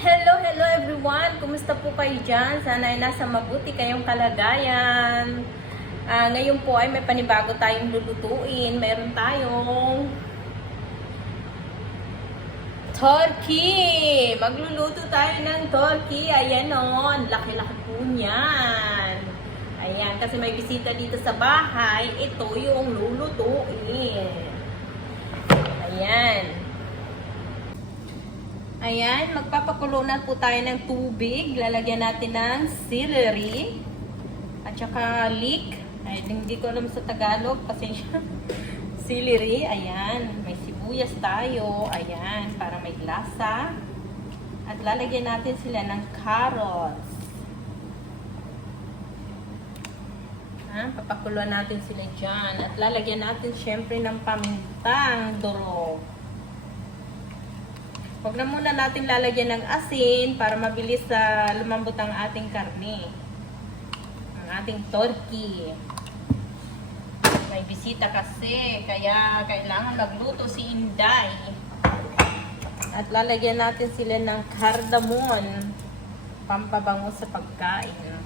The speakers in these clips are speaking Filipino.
Hello, hello everyone! Kumusta po kayo dyan? Sana ay nasa mabuti kayong kalagayan. Ah, ngayon po ay may panibago tayong lulutuin. Meron tayong turkey! Magluluto tayo ng turkey. Ayan o, ang laki-laki po niyan. Ayan, kasi may bisita dito sa bahay. Ito yung lulutuin. Ayan. Ayan, magpapakulo na po tayo ng tubig. Lalagyan natin ng celery. At saka leek. Ay, hindi ko alam sa Tagalog. Pasensya. celery. Ayan. May sibuyas tayo. Ayan. Para may lasa. At lalagyan natin sila ng carrots. Ha? Papakuluan natin sila dyan. At lalagyan natin syempre ng pamintang durog. Huwag na muna natin lalagyan ng asin para mabilis sa lumambot ang ating karne. Ang ating turkey. May bisita kasi, kaya kailangan magluto si Inday. At lalagyan natin sila ng cardamom. Pampabango sa pagkain.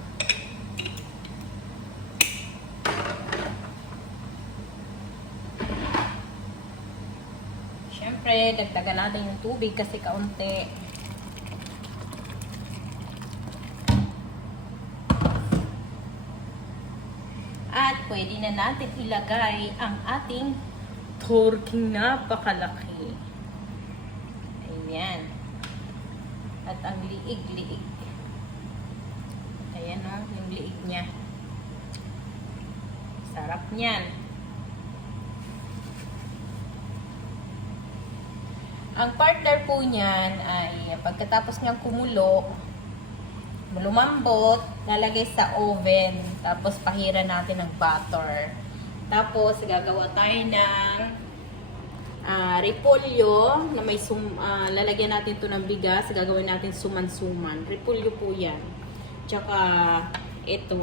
Siyempre, dagdagan natin yung tubig kasi kaunti. At pwede na natin ilagay ang ating turkey napakalaki. Ayan. At ang liig-liig. Ayan o, yung liig niya. Sarap niyan. Ang partner po niyan ay pagkatapos niyang kumulo, lumambot, lalagay sa oven, tapos pahira natin ng butter. Tapos gagawa tayo ng ah, repolyo na may sum, ah, lalagyan natin to ng bigas, gagawin natin suman-suman. Repolyo po yan. Tsaka ito,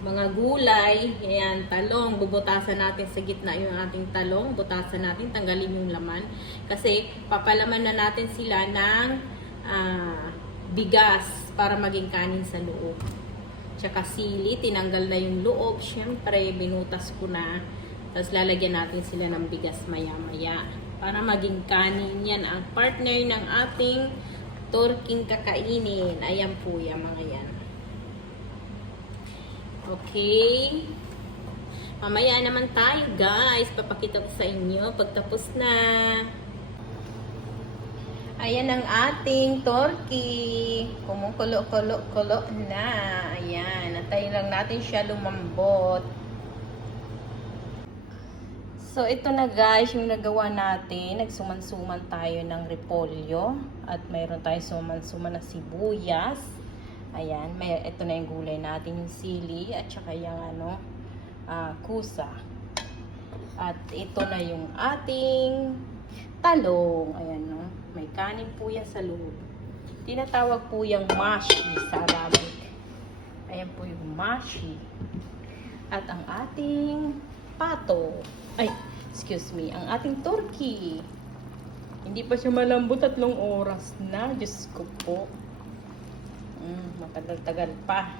mga gulay, ayan, talong, bubutasan natin sa gitna yung ating talong, butasan natin, tanggalin yung laman. Kasi papalaman na natin sila ng ah, bigas para maging kanin sa loob. Tsaka sili, tinanggal na yung loob, syempre, binutas ko na. Tapos lalagyan natin sila ng bigas maya-maya. Para maging kanin yan ang partner ng ating turking kakainin. Ayan po yan mga yan. Okay. Mamaya naman tayo, guys. Papakita ko sa inyo pagtapos na. Ayan ang ating turkey. Kumukulo-kulo-kulo na. Ayan. Natayin lang natin siya lumambot. So, ito na guys, yung nagawa natin. Nagsuman-suman tayo ng repolyo. At mayroon tayong suman-suman na sibuyas. Ayan, may ito na yung gulay natin, yung sili at saka yung ano, ah, kusa. At ito na yung ating talong. Ayan, no? May kanin po yan sa loob. Tinatawag po yung mashi sa Arabic. Ayan po yung mashi. At ang ating pato. Ay, excuse me, ang ating turkey. Hindi pa siya malambot tatlong oras na. Diyos ko po. Mm, matagal-tagal pa.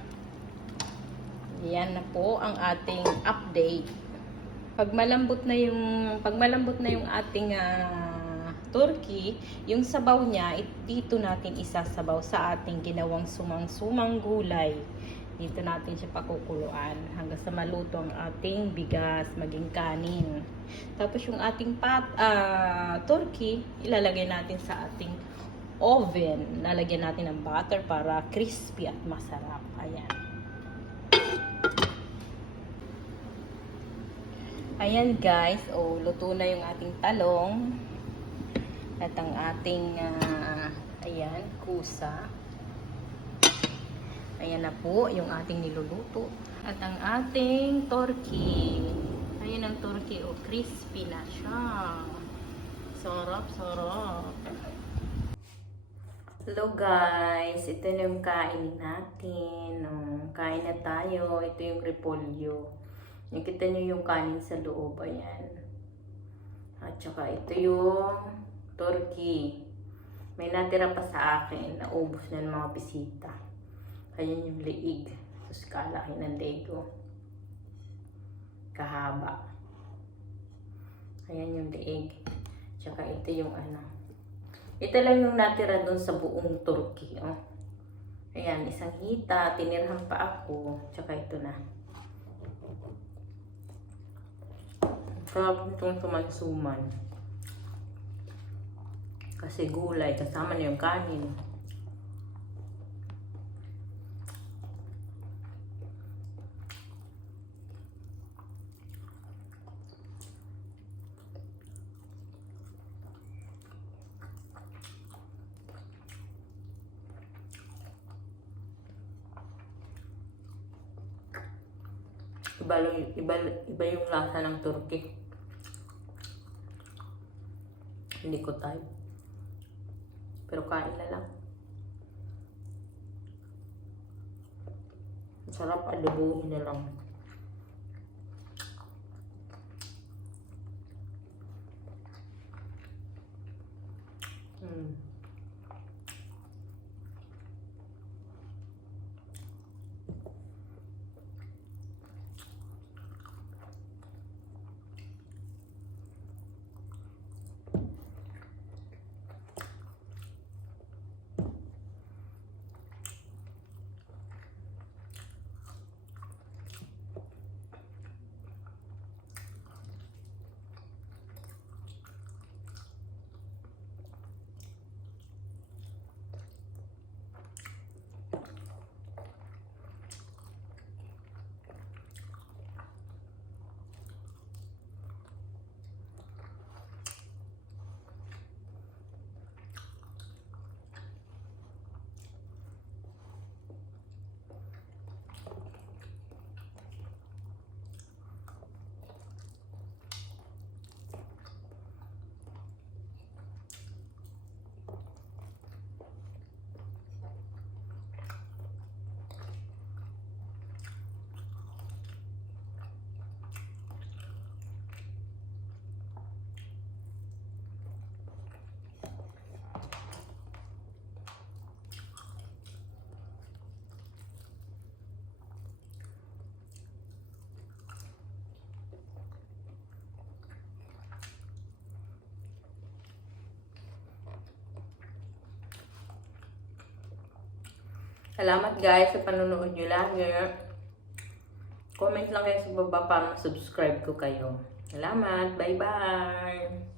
Yan na po ang ating update. Pag malambot na yung pag malambot na yung ating ah, turkey, yung sabaw niya, it- dito natin isasabaw sa ating ginawang sumang-sumang gulay. Dito natin siya pakukuluan hanggang sa maluto ang ating bigas, maging kanin. Tapos yung ating pat, ah, turkey, ilalagay natin sa ating oven. Lalagyan natin ng butter para crispy at masarap. Ayan. Ayan guys, oh, luto na yung ating talong. At ang ating, ah, ayan, kusa. Ayan na po yung ating niluluto. At ang ating turkey. Ayan ang turkey, oh, crispy na siya. Sarap, sarap. Hello guys, ito na yung kain natin. Oh, kain na tayo. Ito yung repolyo. Nakita nyo yung kanin sa loob. Ayan. At saka ito yung turkey. May natira pa sa akin. Naubos na ng mga bisita. Ayan yung liig. Tapos kalaki ng lego. Kahaba. Ayan yung liig. Tsaka ito yung ano. Ito lang yung natira doon sa buong Turkey. Oh. Ayan, isang hita. Tinirhan pa ako. Tsaka ito na. Sarap itong suman-suman. Kasi gulay, kasama na yung kanin. Iba, iba, iba yung lasa ng turkey. Hindi ko type. Pero kain na lang. Ang Sarap adobohin na lang. Mm. Salamat guys sa panonood nyo lagi. Comment lang kayo sa baba para subscribe ko kayo. Salamat. Bye-bye.